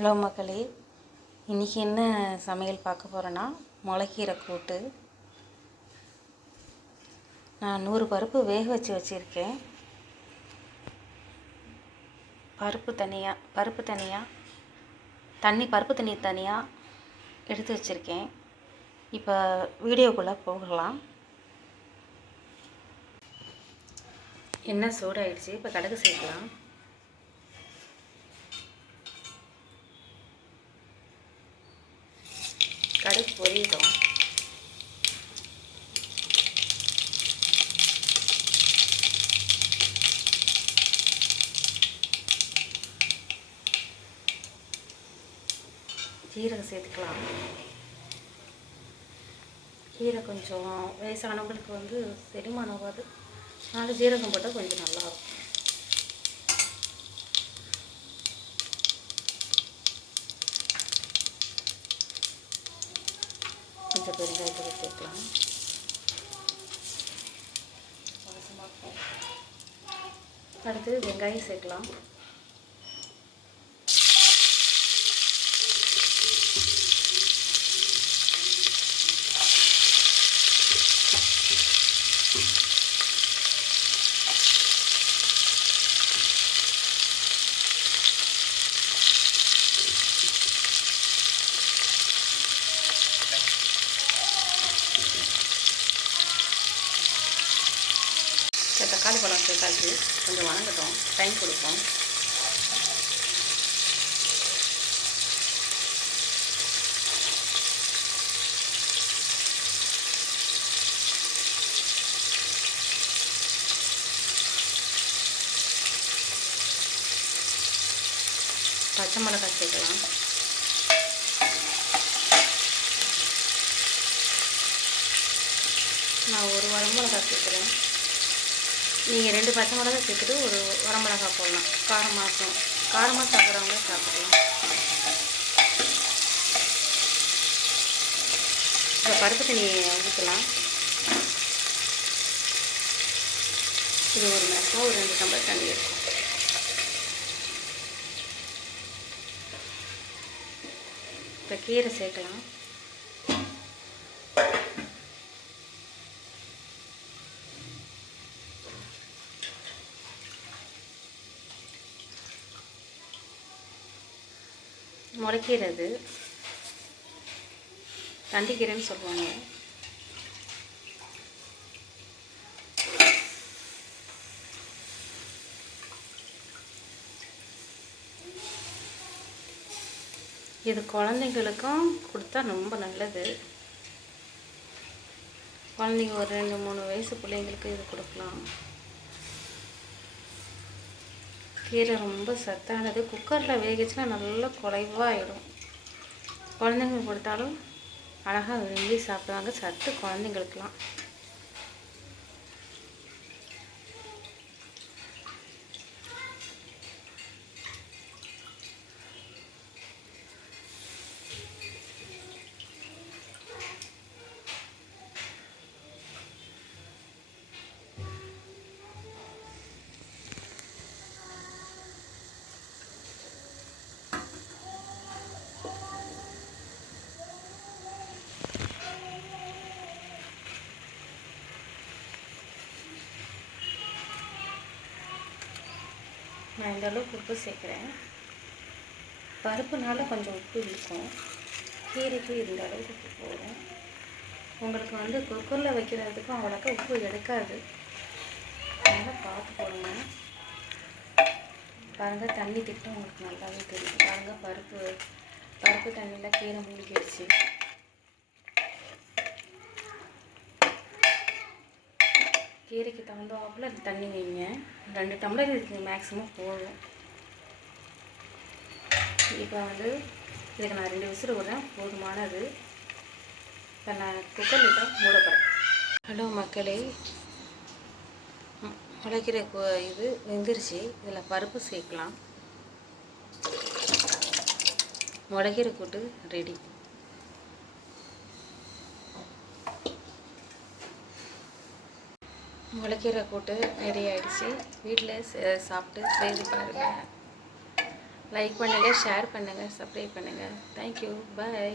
Hello மக்களே, இன்றைக்கி என்ன சமையல் பார்க்க போகிறேன்னா முளைக்கீரை கூட்டு. நான் 100 பருப்பு வேக வச்சுருக்கேன். பருப்பு தனியாக பருப்பு தண்ணி தனியாக எடுத்து வச்சுருக்கேன். இப்போ வீடியோக்குள்ளே போகலாம். எண்ணெய் சூடாயிடுச்சு. இப்போ கடுகு சேர்க்கலாம். கடுகு பொரியட்டும். ஜீரகம் சேர்த்துக்கலாம். கீரை கொஞ்சம் வயசானவங்களுக்கு செரிமானம் ஆகாது, அதனால் ஜீரகம் போட்டால் கொஞ்சம் நல்லாயிருக்கும். கொஞ்சம் பெருங்காயத்தூள் சேர்க்கலாம். அடுத்து வெங்காயம் சேர்க்கலாம். தக்காளி பழம் சேர்த்தாச்சு. கொஞ்சம் வணங்கட்டும், டைம் கொடுப்போம். பச்சை மிளகாய் சேர்க்கலாம். நான் ஒரு வரமிளகாய் சேர்க்குறேன். நீங்கள் 2 பச்சை மிளகாய் சேர்த்துட்டு ஒரு வரமிளகாய் போடலாம். காரமாக சாப்பிட்றவங்க சாப்பிடலாம். இப்போ பருப்பு தண்ணியை ஊற்றலாம். இது ஒரு மேக்ஸிமம் ஒரு 2 டம்ளர் தண்ணி இருக்கும். இப்போ கீரை சேர்க்கலாம். முளைக்கீரை, அது தண்டிக்கீரைன்னு சொல்லுவாங்க. இது குழந்தைங்களுக்கும் கொடுத்தா ரொம்ப நல்லது. குழந்தைங்க ஒரு 2-3 வயசு பிள்ளைங்களுக்கு இது கொடுக்கலாம். கீரை ரொம்ப சத்தானது. குக்கரில் வேகிச்சுன்னா நல்லா குறைவாகிடும். குழந்தைங்களுக்கு கொடுத்தாலும் அழகாக விரும்பி சாப்பிடுவாங்க. சத்து குழந்தைங்களுக்கெலாம். நான் இந்த அளவுக்கு உப்பு சேர்க்குறேன். பருப்புனால கொஞ்சம் உப்பு இருக்கும். கீரைக்கு இந்த அளவுக்கு உப்பு போடும். உங்களுக்கு குக்கரில் வைக்கிறதுக்கும் அவ்வளோக்கா உப்பு எடுக்காது. அதனால் பார்த்து போடுங்க. பாருங்கள், தண்ணி திட்டம் உங்களுக்கு நல்லாவே தெரியும். பாருங்கள், பருப்பு தண்ணியில் கீரை மூழ்கிடுச்சு. கீரைக்கு தகுந்தாப்புல தண்ணி வைங்க. 2 டம்ளர் இதுக்கு மேக்ஸிமம் போதும். இப்போ இதுக்கு நான் 2 விசில் விடுறேன், போதுமானது. இப்போ நான் குக்கரில் தான் மூட போகிறேன். ஹலோ மக்களே, முளைக்கீரை இது வெந்துருச்சு. இதில் பருப்பு சேர்க்கலாம். முளைக்கீரை கூட்டு ரெடி. முளைக்கீரை கூட்டு ரெடி ஆகிடுச்சு. வீட்டில் சாப்பிட்டு செய்து பாருங்கள். லைக் பண்ணுங்கள், ஷேர் பண்ணுங்கள், சப்ஸ்கிரைப் பண்ணுங்கள். தேங்க்யூ, பாய்.